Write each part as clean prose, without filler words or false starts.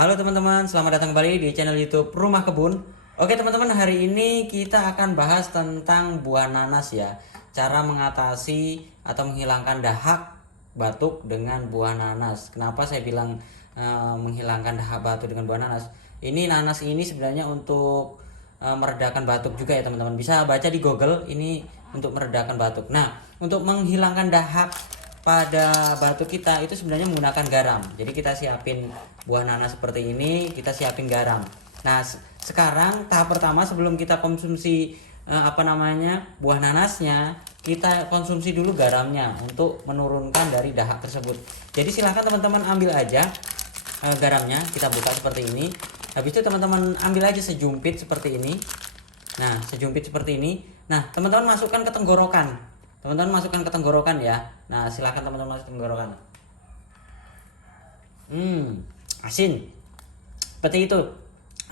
Halo teman-teman, selamat datang kembali di channel YouTube Rumah Kebun. Oke teman-teman, hari ini kita akan bahas tentang buah nanas ya. Cara mengatasi atau menghilangkan dahak batuk dengan buah nanas. Kenapa saya bilang menghilangkan dahak batuk dengan buah nanas? Ini nanas ini sebenarnya untuk meredakan batuk juga ya teman-teman. Bisa baca di Google, ini untuk meredakan batuk. Nah, untuk menghilangkan dahak pada batuk kita itu sebenarnya menggunakan garam. Jadi kita siapin buah nanas seperti ini, kita siapin garam. Nah, sekarang tahap pertama sebelum kita konsumsi buah nanasnya, kita konsumsi dulu garamnya untuk menurunkan dari dahak tersebut. Jadi silahkan teman-teman ambil aja garamnya, kita buka seperti ini. Habis itu teman-teman ambil aja sejumpit seperti ini. Nah, sejumpit seperti ini. Nah, teman-teman masukkan ke tenggorokan. Teman-teman masukkan ke tenggorokan ya. Nah, silakan teman-teman masuk ke tenggorokan. Asin. Seperti itu.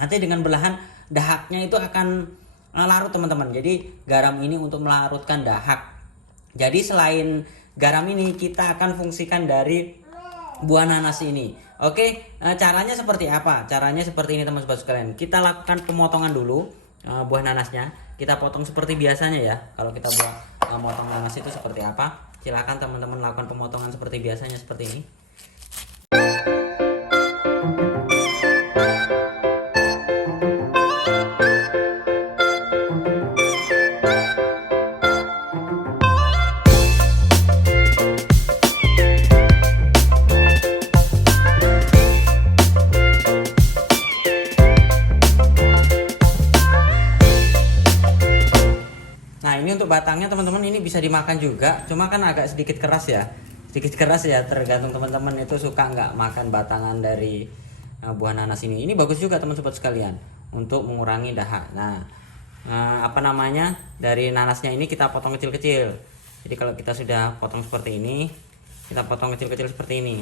Nanti dengan belahan dahaknya itu akan larut teman-teman. Jadi garam ini untuk melarutkan dahak. Jadi selain garam ini kita akan fungsikan dari buah nanas ini. Oke, caranya seperti apa? Caranya seperti ini teman-teman sekalian. Kita lakukan pemotongan dulu buah nanasnya. Kita potong seperti biasanya ya. Kalau kita buat motong nanas itu seperti apa? Silakan teman-teman lakukan pemotongan seperti biasanya seperti ini. Nah, ini untuk batangnya teman-teman, ini bisa dimakan juga, cuma kan agak sedikit keras ya. Sedikit keras ya, tergantung teman-teman itu suka nggak makan batangan dari buah nanas ini. Ini bagus juga teman-teman sekalian untuk mengurangi dahak. Nah, dari nanasnya ini kita potong kecil-kecil. Jadi kalau kita sudah potong seperti ini, kita potong kecil-kecil seperti ini.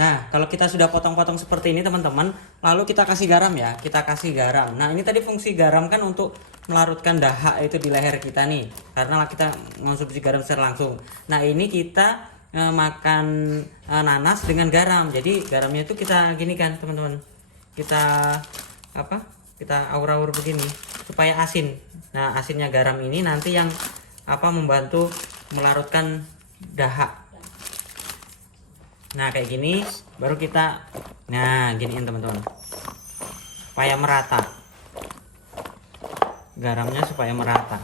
Nah, kalau kita sudah potong-potong seperti ini teman-teman, lalu kita kasih garam ya, kita kasih garam. Nah, ini tadi fungsi garam kan untuk melarutkan dahak itu di leher kita nih, karena kita mengonsumsi garam secara langsung. Nah, ini kita makan nanas dengan garam. Jadi garamnya itu kita gini kan teman-teman, kita kita aur-aur begini supaya asin. Nah, asinnya garam ini nanti yang membantu melarutkan dahak. Nah, kayak gini baru kita giniin teman-teman, supaya merata garamnya, supaya merata.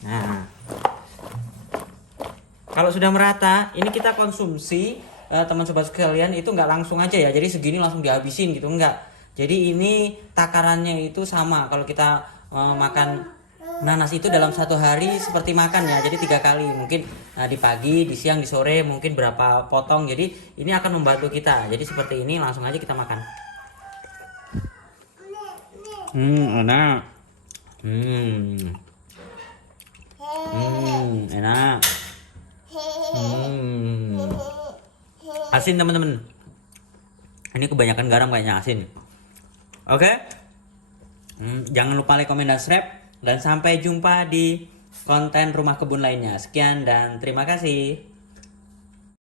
Nah, kalau sudah merata ini kita konsumsi teman sobat sekalian, itu nggak langsung aja ya, jadi segini langsung dihabisin gitu enggak. Jadi ini takarannya itu sama kalau kita makan nanas itu dalam satu hari seperti makan ya, jadi 3 kali, mungkin di pagi, di siang, di sore, mungkin berapa potong. Jadi ini akan membantu kita. Jadi seperti ini langsung aja kita makan. Enak. Enak. Asin teman-teman. Ini kebanyakan garam kayaknya, asin. Oke. Jangan lupa like, komen, dan subscribe. Dan sampai jumpa di konten Rumah Kebun lainnya. Sekian dan terima kasih.